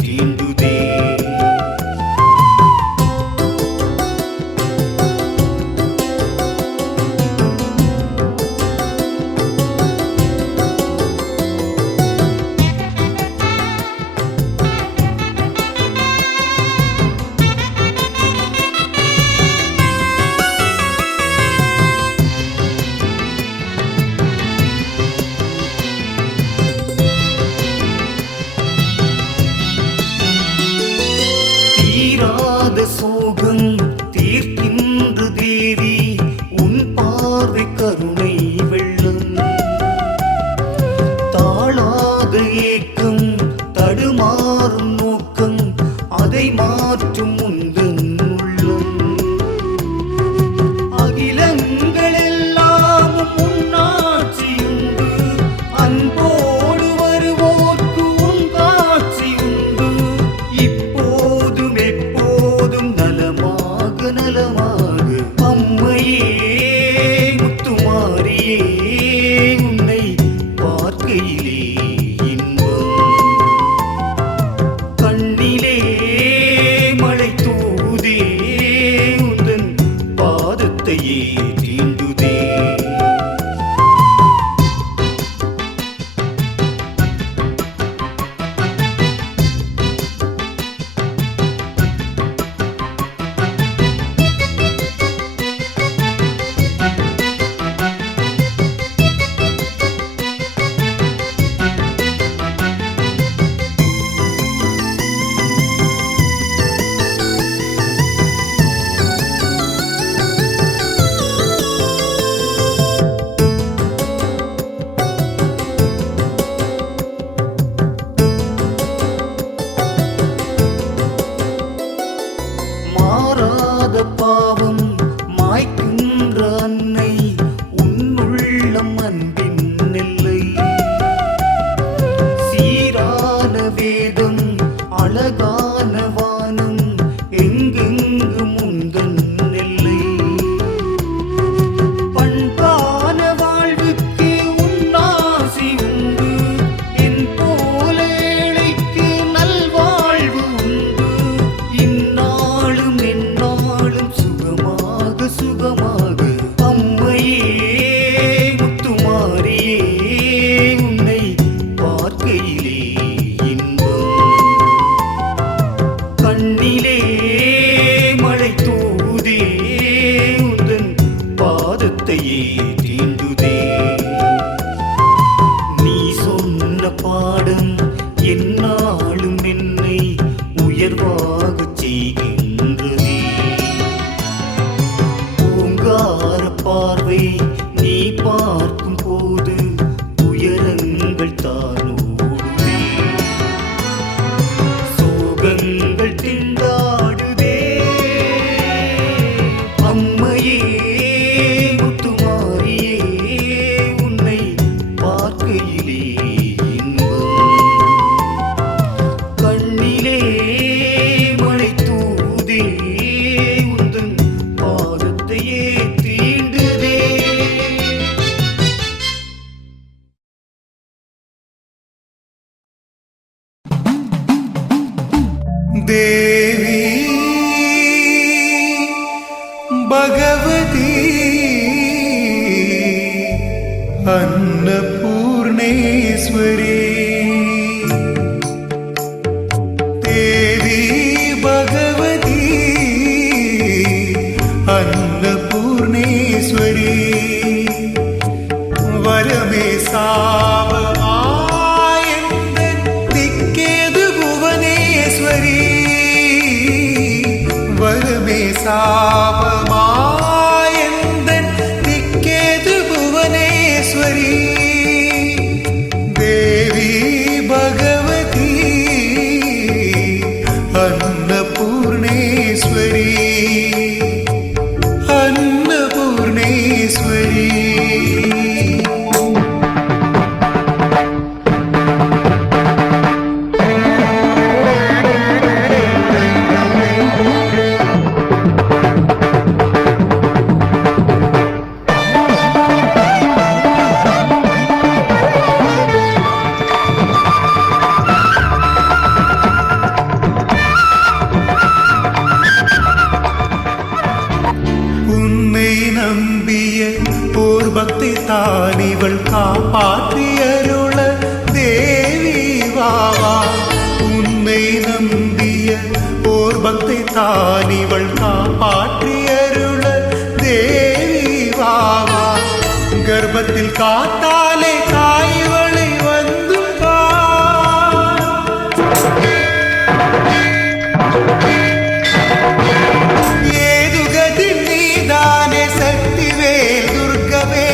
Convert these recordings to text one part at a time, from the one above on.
18れそう the goal. தான் இவள் காப்பாற்றியருள தேவிவாவா கர்ப்பத்தில் காத்தாலே தாய்வளை வந்து பார் ஏதுகதி நீதானே சக்திவேல் துர்கவே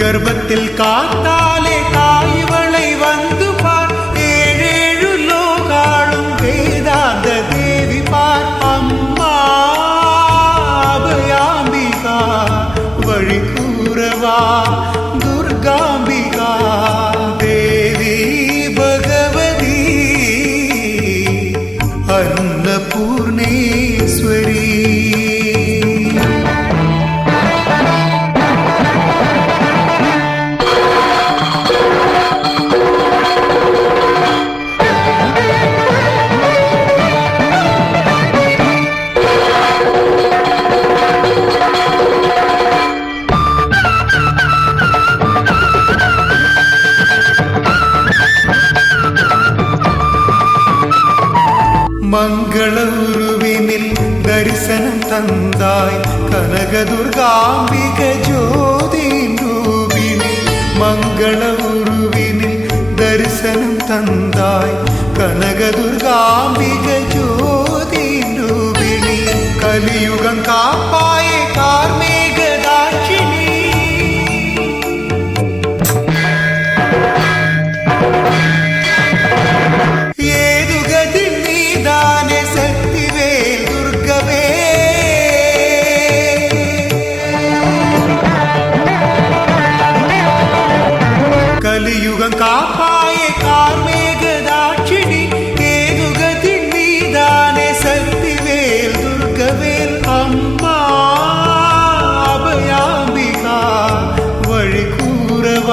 கர்ப்பத்தில் காத்தாலே മംഗളൂരുവിനിൽ ദർശനം തന്നായി കനകദുർഗാംബിക ജ്യോതി രൂപിണി മംഗളൂരുവിനിൽ ദർശനം തന്നായി കനകദുർഗാംബിക ജ്യോതി രൂപിണി കലിയുഗം കാപ്പ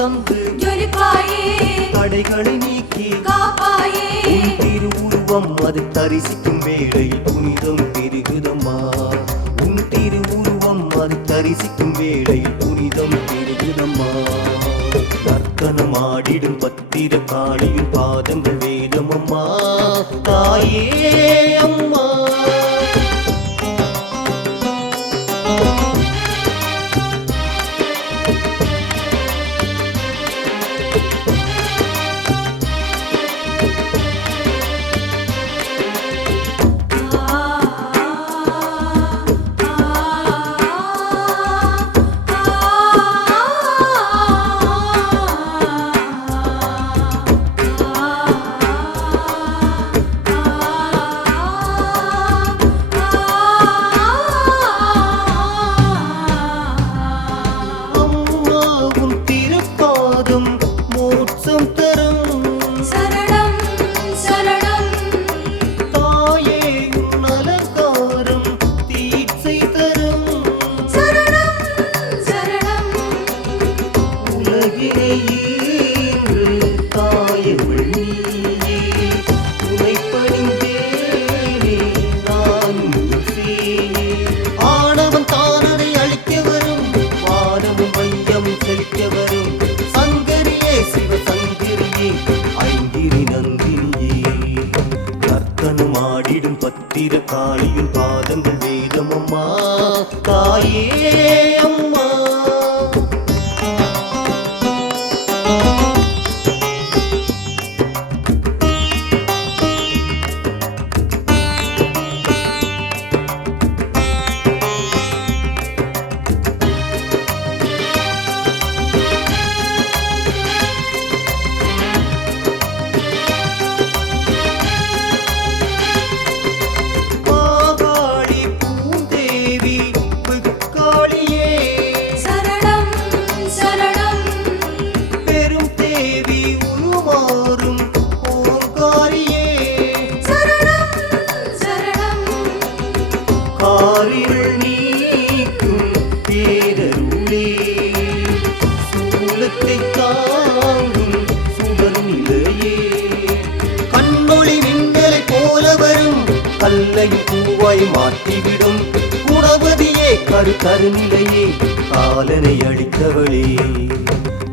தந்து ஜொலிப்பாயே. தடைகளை நீக்கி. காப்பாயே. திருவுருவம் அதை தரிசிக்கும் வேளையில் புனிதம் பெருகுதம்மா. உன் திருவுருவம் அதை தரிசிக்கும் வேளையில் புனிதம் பெருகுதம்மா. நர்த்தனம் ஆடிடும் பத்திர காளியின் பாதங்கள் வேதமம்மா. தாயே அம்மா. பூவாய் மாற்றிவிடும். குணவதியே கரு கருநிலையே காலனை அளித்தவளே.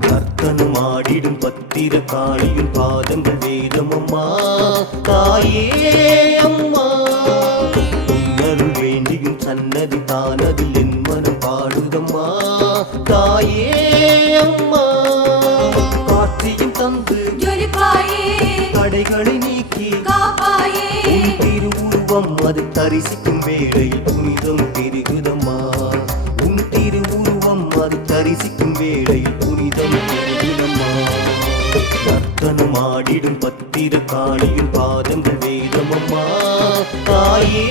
கர்த்தனும் ஆடிடும் பத்திர காளியும் பாதங்கள் வேதம் அம்மா. தாயே அம்மா. உன்னருள் வேண்டியும் சன்னதி தானதில் என் மனம் பாடுதம்மா. தாயே அம்மா. காட்சியும் தந்து தடைகளை நீக்கி காப்பாயே. பாவம் அது தரிசிக்கும் வேளையில் புனிதம் பெருகுதம்மா. உன் திரு உருவம் அது தரிசிக்கும் வேளையில் புனிதம் பெருகுதம்மா. கர்த்தனும் ஆடிடும் பத்திர காளியும் பாதங்கள் வேதமம்மா. தாயே